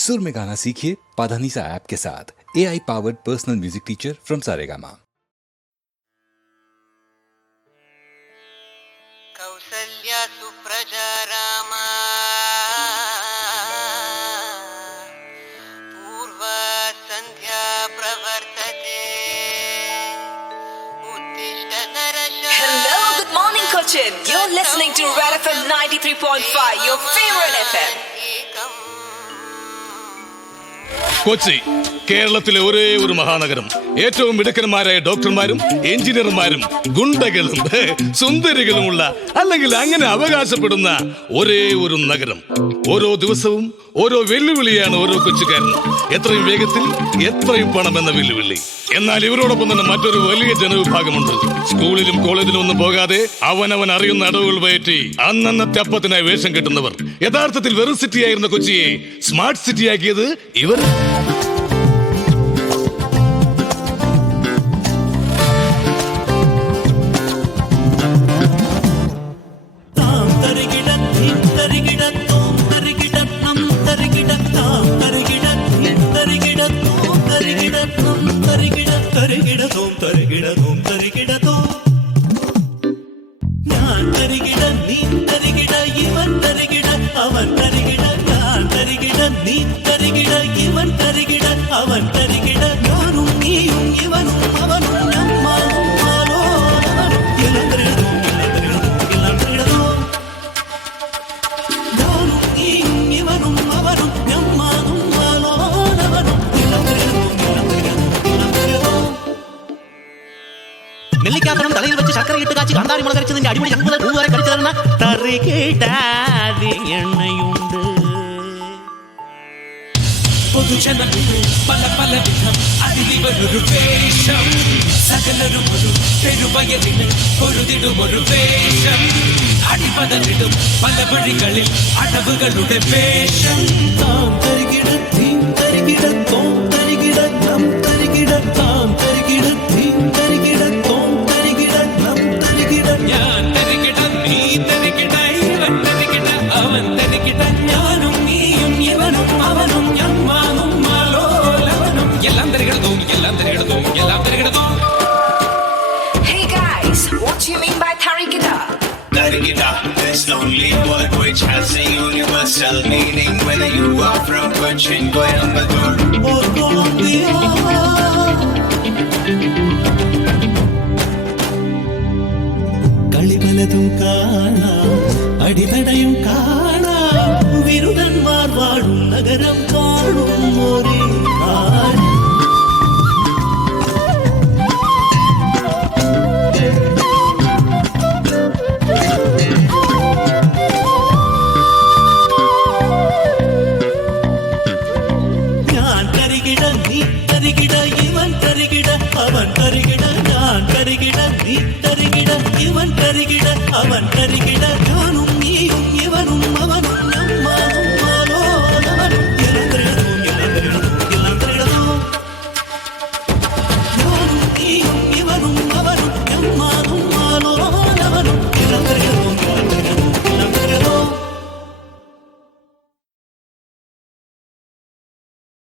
सुर में गाना सीखिए पाधानीसा ऐप के साथ। AI powered personal music teacher from Saregama. Kausalya सुप्रजा रामा पूर्व संध्या प्रवर्तते उत्तिष्ठ नरशाला। Hello, good morning, Cochin. You're listening to Red FM 93.5, your favorite FM. Kochi കേരളത്തിലെ ഒരേ ഒരു മഹാനഗരം. ഏറ്റവും മിടുക്കന്മാരായ ഡോക്ടർമാരും എഞ്ചിനീയർമാരും ഗുണ്ടകളും സുന്ദരികളുമുള്ള, അല്ലെങ്കിൽ അങ്ങനെ അവകാശപ്പെടുന്ന ഒരേ ഒരു നഗരം. ഓരോ ദിവസവും ഓരോ വെല്ലുവിളിയാണ് ഓരോ കൊച്ചുകാരനും. എത്രയും വേഗത്തിൽ എത്രയും പണം എന്ന വെല്ലുവിളി. എന്നാൽ ഇവരോടൊപ്പം തന്നെ മറ്റൊരു വലിയ ജനവിഭാഗമുണ്ട്. സ്കൂളിലും കോളേജിലും ഒന്നും പോകാതെ അവനവൻ അറിയുന്ന അടവുകൾ പയറ്റി അന്നന്നത്തെ അപ്പത്തിനായി വേഷം കെട്ടുന്നവർ. യഥാർത്ഥത്തിൽ വെറും സിറ്റിയായിരുന്ന കൊച്ചിയെ സ്മാർട്ട് സിറ്റിയാക്കിയത് ഇവർ. നെല്ലിക്കാത്തണം തലയിൽ വെച്ച് ശർക്കര ഇട്ട് കാച്ചി കാന്താരി മുളക് അരച്ചതിന്റെ അടിപൊളി ചങ്കുകൾ പൂവരെ കടിച്ചു തരുന്ന തറികേട്ടാതി എണ്ണയുണ്ട്. പൊതുജനങ്ങൾ പല പല വിധം അതിലിവരൊരു വേഷം. സകലരും ഒരു പെരുവയലിന് പൊരുതിടുമൊരു വേഷം. അടിപതലിടും പല വഴികളിൽ അടവുകളുടെ വേഷം. താം തരികിട തീം തരികിട തോം തരികിട നം തരികിട താം തരികിട തീം തരികിട തോം തരികിട നം തരികിട. ഞാൻ തരികിട നീ തരികിട ഇവൻ തരികിട അവൻ തരികിട ഞാനും നീയും ഇവനും അവനും ഞമ്മാനും മാലോലവനും. എല്ലാം തരികിടതും എല്ലാം തരികിടതും എല്ലാം തരികിടതും. Hey guys, what do you mean by Tarigida? Tarigida, this only word which has a universal meaning, whether you are from Cochin, Coimbatore or Colombia. കളിപലതും കാണാം, അടിപടയും കാണാം. വിരുദന്മാർ വാഴും നഗരം കാണും ഒരേ കാര്യം. ഞാൻ തരികിട നീ തരികിട ഇവൻ തരികിട അവൻ തരികിട. ഞാൻ തരികിട നീ തരികിട ഇവൻ തരികിട അവൻ തരികിട ഞാനും